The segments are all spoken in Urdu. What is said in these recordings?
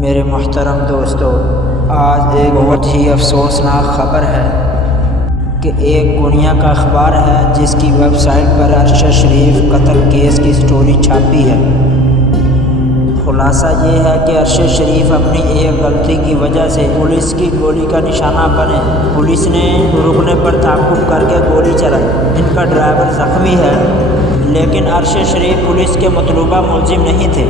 میرے محترم دوستو، آج ایک بہت ہی افسوسناک خبر ہے کہ ایک پورنیہ کا اخبار ہے جس کی ویب سائٹ پر ارشد شریف قتل کیس کی سٹوری چھاپی ہے۔ خلاصہ یہ ہے کہ ارشد شریف اپنی ایک غلطی کی وجہ سے پولیس کی گولی کا نشانہ بنے۔ پولیس نے رکنے پر تعاقب کر کے گولی چلائی۔ ان کا ڈرائیور زخمی ہے، لیکن ارشد شریف پولیس کے مطلوبہ ملزم نہیں تھے۔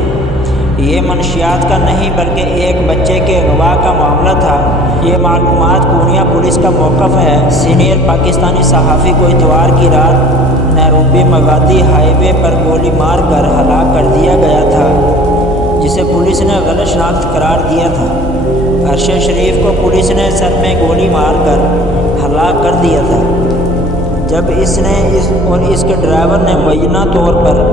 یہ منشیات کا نہیں بلکہ ایک بچے کے اغوا کا معاملہ تھا۔ یہ معلومات پورنیہ پولیس کا موقف ہے۔ سینئر پاکستانی صحافی کو اتوار کی رات نیروبی موادی ہائی وے پر گولی مار کر ہلاک کر دیا گیا تھا، جسے پولیس نے غلط شناخت قرار دیا تھا۔ ارشد شریف کو پولیس نے سر میں گولی مار کر ہلاک کر دیا تھا، جب اس نے اور اس کے ڈرائیور نے مبینہ طور پر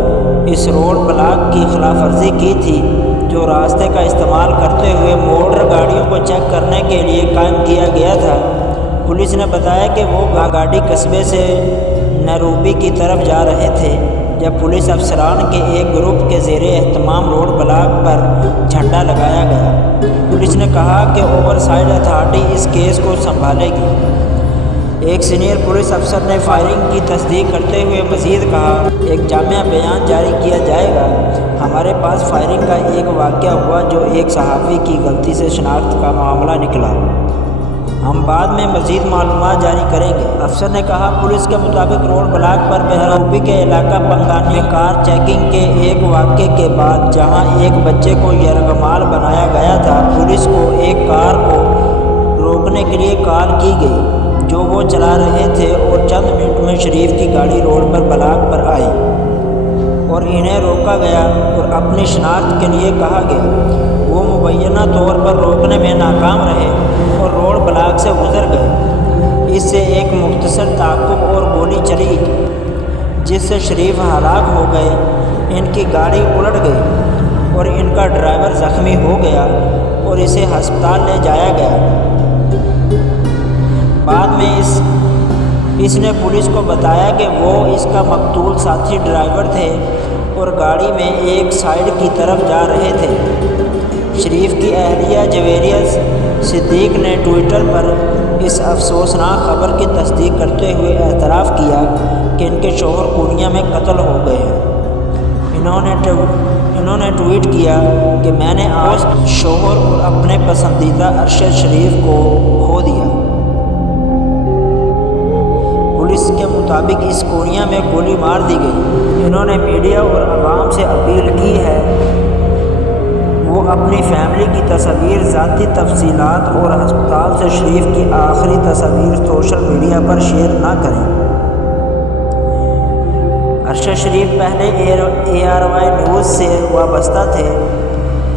اس روڈ بلاک کی خلاف ورزی کی تھی، جو راستے کا استعمال کرتے ہوئے موٹر گاڑیوں کو چیک کرنے کے لیے قائم کیا گیا تھا۔ پولیس نے بتایا کہ وہ گاڑی قصبے سے نیروبی کی طرف جا رہے تھے جب پولیس افسران کے ایک گروپ کے زیر اہتمام روڈ بلاک پر جھنڈا لگایا گیا۔ پولیس نے کہا کہ اوور سائڈ اتھارٹی اس کیس کو سنبھالے گی۔ ایک سینئر پولیس افسر نے فائرنگ کی تصدیق کرتے ہوئے مزید کہا، ایک جامع بیان جاری کیا جائے گا۔ ہمارے پاس فائرنگ کا ایک واقعہ ہوا جو ایک صحافی کی غلطی سے شناخت کا معاملہ نکلا۔ ہم بعد میں مزید معلومات جاری کریں گے۔ افسر نے کہا، پولیس کے مطابق روڈ بلاک پر نیروبی کے علاقہ پنگانی میں کار چیکنگ کے ایک واقعے کے بعد جہاں ایک بچے کو یرغمال بنایا گیا تھا، پولیس کو ایک کار کو روکنے کے لیے کال کی گئی جو وہ چلا رہے تھے، اور چند منٹ میں شریف کی گاڑی روڈ پر بلاک پر آئی اور انہیں روکا گیا اور اپنی شناخت کے لیے کہا گیا۔ وہ مبینہ طور پر روکنے میں ناکام رہے اور روڈ بلاک سے گزر گئے۔ اس سے ایک مختصر تعاقب اور گولی چلی جس سے شریف ہلاک ہو گئے۔ ان کی گاڑی الٹ گئی اور ان کا ڈرائیور زخمی ہو گیا اور اسے ہسپتال لے جایا گیا۔ بعد میں اس نے پولیس کو بتایا کہ وہ اس کا مقتول ساتھی ڈرائیور تھے اور گاڑی میں ایک سائیڈ کی طرف جا رہے تھے۔ شریف کی اہلیہ جویریہ صدیق نے ٹویٹر پر اس افسوسناک خبر کی تصدیق کرتے ہوئے اعتراف کیا کہ ان کے شوہر پورنیہ میں قتل ہو گئے ہیں۔ انہوں نے ٹویٹ کیا کہ میں نے آج شوہر اور اپنے پسندیدہ ارشد شریف کو کھو دیا۔ پولیس کے مطابق اس پورنیہ میں گولی مار دی گئی۔ انہوں نے میڈیا اور عوام سے اپیل کی ہے وہ اپنی فیملی کی تصاویر، ذاتی تفصیلات اور ہسپتال سے شریف کی آخری تصاویر سوشل میڈیا پر شیئر نہ کریں۔ ارشد شریف پہلے ARY نیوز سے وابستہ تھے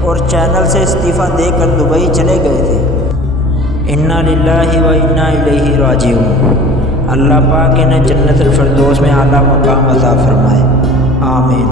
اور چینل سے استعفیٰ دے کر دبئی چلے گئے تھے۔ انا للہ و انا الیہ راجعون۔ اللہ پاک انہیں جنت الفردوس میں اعلیٰ مقام عطا فرمائے، آمین۔